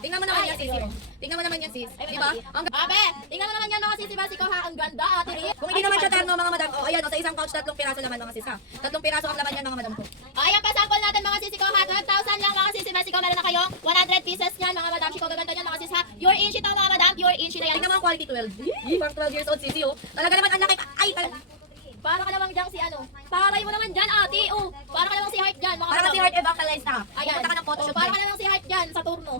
Tingnan mo naman yan, sis. Tingnan mo naman yan, sis. Di ba? Abe, tingnan mo naman yan mga sisi basiko ha. Ang ganda ate Rick. Kung hindi naman siya terno, mga madam, oh, ayan, oh, sa isang pouch, 3 piraso laman, mga sis, ha. 3 piraso ang laman yan, mga madam ko. Ayan pa sample natin mga sisi ko ha. 12,000 lang mga sisi basiko. Meron na kayong 100 pieces niyan mga madam. Shiko gaganda niyan mga sis ha. Pure inch ito mga madam. Pure inch na yan. Tingnan mo ang quality 12. Pang 12 years old, sisi, oh. Talaga naman, ang laki. Ay, talaga. Para ka namang dyan si ano. Paray mo naman dyan ate. Oh. Para ka namang si Heart dyan mga Para madam. kasi heart evacualized na. Ayan. Pupunta ka ng photoshoot. Para ka namang si Heart dyan sa turno.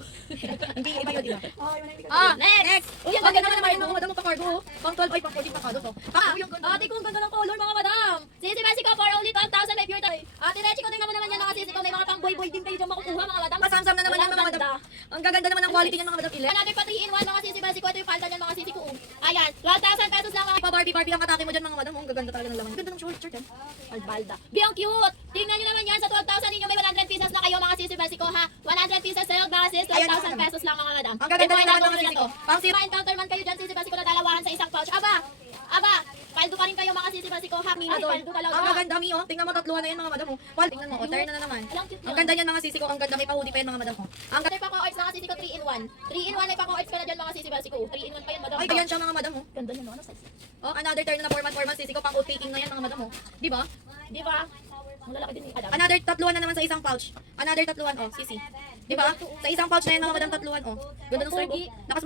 Hindi, iba yun, iba. Ah, Next! Uy, ang ganda naman yung mga madam mo pa-cargo, oh. Pang 12, ay, pang 14 pa kados, oh. Ate ko, ang ganda ng color mga madam. Sisi basiko for only 12,000 may pure tayo. Ate Rechi ko, tingnan mo naman yan mga sisi ko. May mga pang boy-boy din kayo dyan makukuha mga madam. Masamsam na naman yan, mga Walang madam. ganda. Ang gaganda naman ng quality niyan, mga madam. Another pa 3-in-1 mga sisi basiko. Ito yung palta niyan mga sisi ko. Ayan, 12,000 pesos lang mga Pa-Barbie ang atake mo dyan, mga madam. Oh, ang gaganda talaga ng laman. Ang ganda ng short yan. albalda. Biyong cute! Tingnan nyo naman yan sa 12,000 ninyo. May 100 pieces na kayo mga sisi basiko ha. 100 pieces sale mga sis. 12,000 pesos lang mga madam. Ang gaganda Ito ay naman, nakuha mga na sisi to. ko. Pang Kung ma-encounter man kayo dyan sisi basiko na dalawahan sa isang pouch. Aba, paldo pa rin kayo mga sisi basiko ha. Ay, paldo talaga. Ang gaganda mi, oh. Tingnan mo, tatluhan na yan, mga madam, oh. Tingnan mo, oh, turn na naman. Ang cute Ang yun. ganda niyan, mga sisi ko. Ang ganda, may pa-hoodie pa yan, mga madam, oh. Ang May pako-arts mga sisi ko 3-in-1. 3-in-1 may pako-arts ka na dyan mga sisi basiko. 3-in-1 pa yan madam. ay, ayan siya, mga madam, oh. Ganda nyo no? Ano size? Oh, another turn na format sisi ko. Pang oat taking na yan, mga madam, oh. Di ba? Di ba? Ang lalaki din ni Adam. Another tatluhan na naman sa isang pouch. Another tatluhan, oh, sisi. Di ba? Sa isang pouch na yan, mga madam, tatluhan, oh. Ganda ng story, oh. Lakas